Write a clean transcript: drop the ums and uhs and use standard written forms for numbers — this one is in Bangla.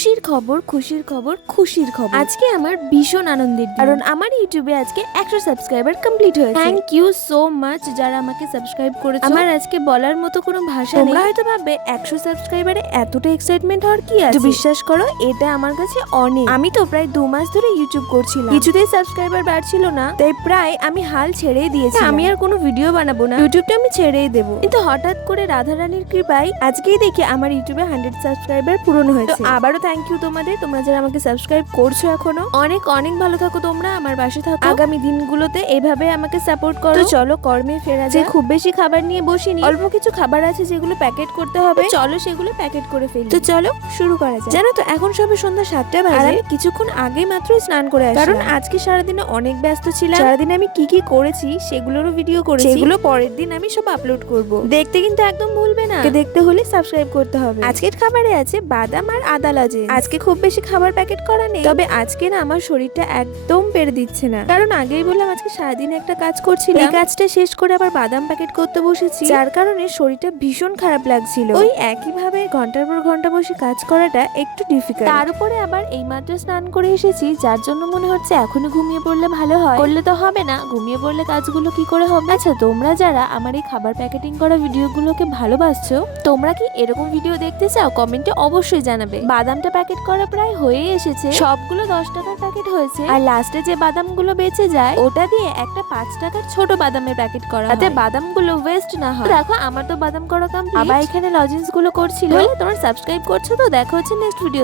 খুশির খবর খুশির খবর খুশির খবর। আজকে আমার ভীষণ আনন্দের দিন, কারণ আমার ইউটিউবে আজকে 100 সাবস্ক্রাইবার কমপ্লিট হয়েছে। থ্যাংক ইউ সো মাচ যারা আমাকে সাবস্ক্রাইব করেছো। আমার আজকে বলার মতো কোনো ভাষা নেই। তোমরা হয়তো ভাববে 100 সাবস্ক্রাইবারে এতটা এক্সাইটমেন্ট হওয়ার কি আছে। বিশ্বাস করো, এটা আমার কাছে অনেক। আমি তো প্রায় 2 মাস ধরে ইউটিউব করছিলাম, কিছুতেই সাবস্ক্রাইবার বাড়ছিল না, তাই প্রায় আমি হাল ছেড়েই দিয়েছি। আমি আর কোনো ভিডিও বানাবো না, ইউটিউবটা আমি ছেড়েই দেবো। কিন্তু হঠাৎ করে রাধারানীর কৃপায় আজকেই দেখি আমার ইউটিউবে 100 সাবস্ক্রাইবার পূরণ হয়েছে। তো আবারও থ্যাংক ইউ তোমাদের, তোমরা যারা আমাকে সাবস্ক্রাইব করছো এখনো। অনেক অনেক ভালো থাকো তোমরা, আমার পাশে থাকো। আগামী দিনগুলোতে এইভাবে আমাকে সাপোর্ট করো। তো চলো কর্মে ফেরা যাক। খুব বেশি খাবার নিয়ে বসিনি, অল্প কিছু খাবার আছে যেগুলো প্যাকেট করতে হবে। চলো সেগুলো প্যাকেট করে ফেলি। তো চলো শুরু করা যাক। জানো তো এখন সবে সন্ধ্যা 7টা বাজে, আর আমি কিছুক্ষণ আগে মাত্র স্নান করে আসলাম, কারণ আজকে সারাদিনে অনেক ব্যস্ত ছিলাম। সারাদিন আমি কি কি করেছি সেগুলোরও ভিডিও করেছি, সেগুলো পরের দিন আমি সব আপলোড করব। দেখতে কিন্তু একদম ভুলবে না, দেখতে হলে সাবস্ক্রাইব করতে হবে। আজকের খাবারে আছে বাদাম আর আদা লজেন্স। আজকে খুব বেশি খাবার প্যাকেট করা নেই, তবে আজকে না আমার শরীরটা একদম পেরে দিচ্ছে না, কারণ আগেই বললাম আজকে সারাদিন একটা কাজ করছিলাম। এই কাজটা শেষ করে আবার বাদাম প্যাকেট করতে বসেছি, যার কারণে শরীরটা ভীষণ খারাপ লাগছিল। ওই একই ভাবে ঘন্টার পর ঘন্টা বসে কাজ করাটা একটু ডিফিকাল্ট। তার উপরে আবার এই মাত্র স্নান করে এসেছি, যার জন্য মনে হচ্ছে এখনো ঘুমিয়ে পড়লে ভালো হয়। করলে তো হবে না, ঘুমিয়ে পড়লে কাজগুলো কি করে হবে। আচ্ছা তোমরা যারা আমার এই খাবার প্যাকেটিং করা ভিডিওগুলোকে ভালোবাসছো, তোমরা কি এরকম ভিডিও দেখতে চাও? কমেন্টে অবশ্যই জানাবে। বাদামটা প্যাকেট করা প্রায় হয়ে এসেছে, সবগুলো 10 টাকার প্যাকেট হয়েছে, আর লাস্টে যে বাদামগুলো বেঁচে যায় ওটা দিয়ে একটা 5 টাকার ছোট বাদামের প্যাকেট করা, যাতে বাদামগুলো ওয়েস্ট না হয়। দেখো আমার তো বাদাম করা কমপ্লিট। আবার এখানে লজেন্স গুলো করছিল। তোমরা সাবস্ক্রাইব করছো তো? দেখা হচ্ছে নেক্সট ভিডিও।